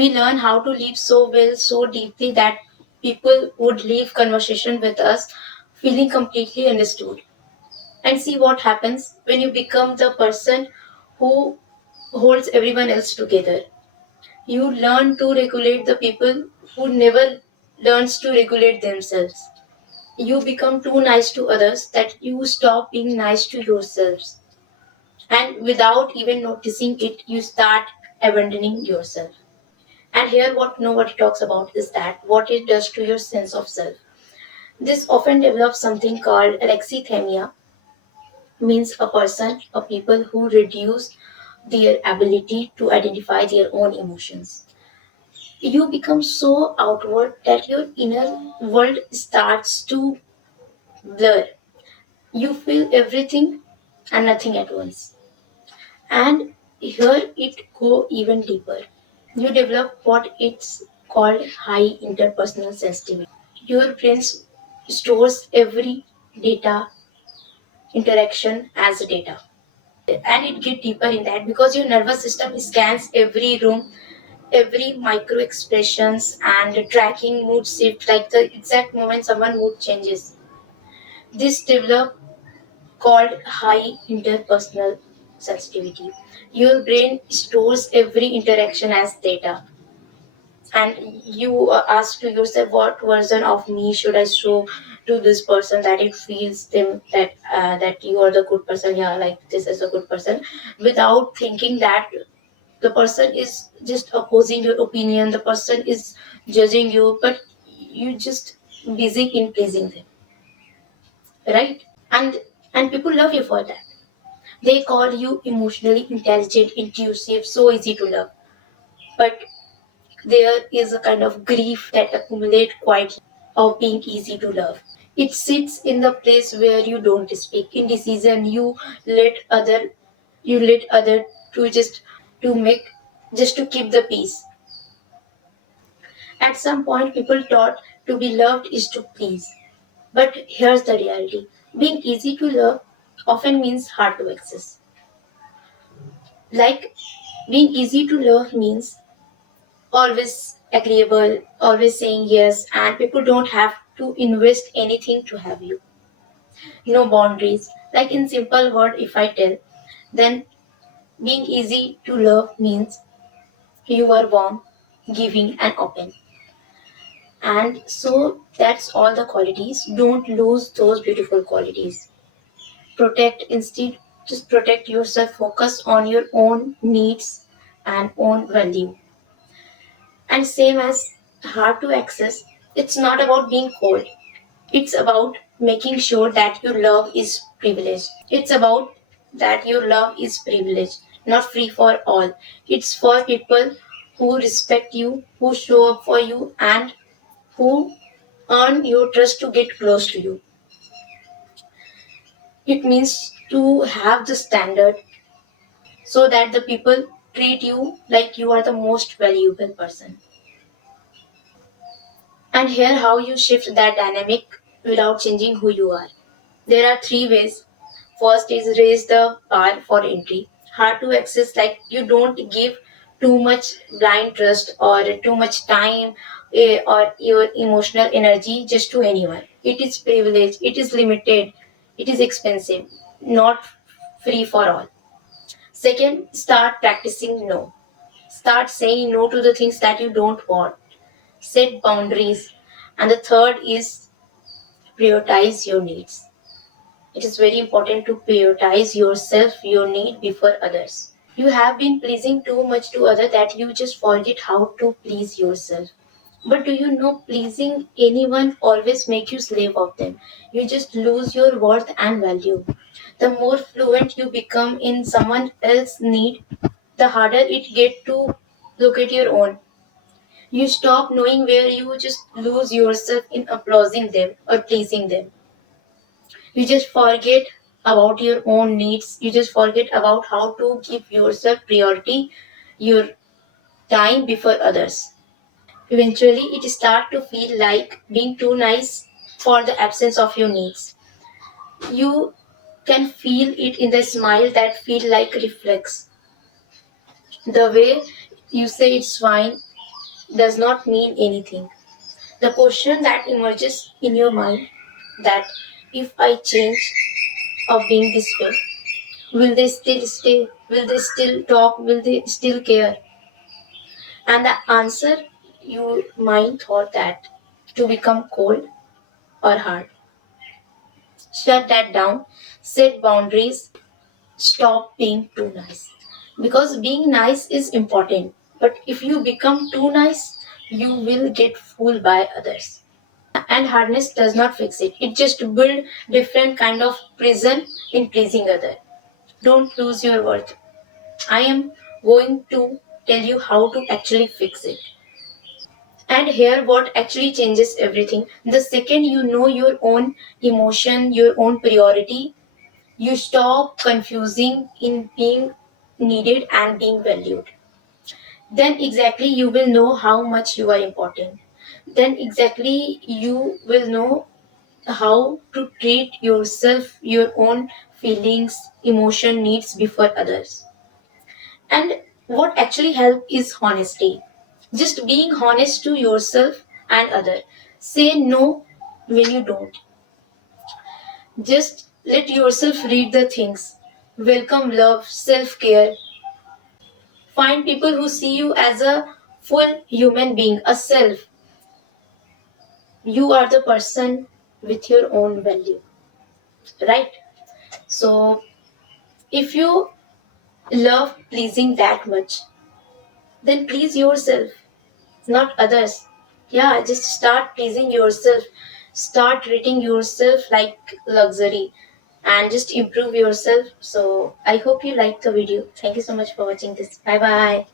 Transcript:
We learn how to live so well, so deeply that people would leave conversation with us feeling completely understood. And see what happens when you become the person who holds everyone else together. You learn to regulate the people who never learns to regulate themselves. You become too nice to others that you stop being nice to yourselves. And without even noticing it, you start abandoning yourself. And here, what nobody talks about is that what it does to your sense of self. This often develops something called alexithymia, means a person or people who reduce their ability to identify their own emotions. You become so outward that your inner world starts to blur. You feel everything and nothing at once. And here it go even deeper. You develop what it's called high interpersonal sensitivity. Your brain stores every data interaction as data. And it get deeper in that because your nervous system scans every room, every micro expressions and tracking mood shift like the exact moment someone mood changes. This develop called high interpersonal sensitivity. Your brain stores every interaction as data, and you ask to yourself, what version of me should I show to this person that it feels them that you are the good person, yeah, like this is a good person, without thinking that the person is just opposing your opinion, the person is judging you, but you just busy in pleasing them, right? And people love you for that. They call you emotionally intelligent, intuitive, so easy to love. But there is a kind of grief that accumulates quietly of being easy to love. It sits in the place where you don't speak. In decision, let other let other to make just to keep the peace. At some point, people thought to be loved is to please. But here's the reality: being easy to love often means hard to access. Like being easy to love means always agreeable, always saying yes, and people don't have to invest anything to have you. No boundaries. Like in simple word, if I tell, then being easy to love means you are warm, giving, and open. And so that's all the qualities. Don't lose those beautiful qualities. Protect instead, just protect yourself, focus on your own needs and own value. And same as hard to access, it's not about being cold. It's about making sure that your love is privileged. It's about that your love is privileged, not free for all. It's for people who respect you, who show up for you, and who earn your trust to get close to you. It means to have the standard so that the people treat you like you are the most valuable person. And here how you shift that dynamic without changing who you are. There are three ways. First is raise the bar for entry. Hard to access, like you don't give too much blind trust or too much time or your emotional energy just to anyone. It is privilege, it is limited, it is expensive, not free for all. Second, start practicing no. Start saying no to the things that you don't want. Set boundaries. And the third is prioritize your needs. It is very important to prioritize yourself, your need before others. You have been pleasing too much to others that you just forget how to please yourself. But do you know pleasing anyone always make you slave of them? You just lose your worth and value. The more fluent you become in someone else's need, the harder it get to look at your own. You stop knowing where you just lose yourself in applauding them or pleasing them. You just forget about your own needs. You just forget about how to give yourself priority, your time before others. Eventually, it starts to feel like being too nice for the absence of your needs. You can feel it in the smile that feel like reflex. The way you say it's fine, does not mean anything. The question that emerges in your mind, that if I change of being this way, will they still stay? Will they still talk? Will they still care? And the answer, your mind thought that to become cold or hard. Shut that down, set boundaries, stop being too nice. Because being nice is important, but if you become too nice, you will get fooled by others. And hardness does not fix it. It just build different kind of prison in pleasing other. Don't lose your worth. I am going to tell you how to actually fix it. And here what actually changes everything. The second you know your own emotion, your own priority, you stop confusing in being needed and being valued. Then exactly you will know how much you are important. Then exactly you will know how to treat yourself, your own feelings, emotion, needs before others. And what actually helps is honesty. Just being honest to yourself and other. Say no when you don't. Just let yourself read the things. Welcome love, self-care. Find people who see you as a full human being, a self. You are the person with your own value, right? So if you love pleasing that much, then please yourself, not others. Yeah, just start pleasing yourself. Start treating yourself like luxury and just improve yourself. So I hope you liked the video. Thank you so much for watching this. Bye bye.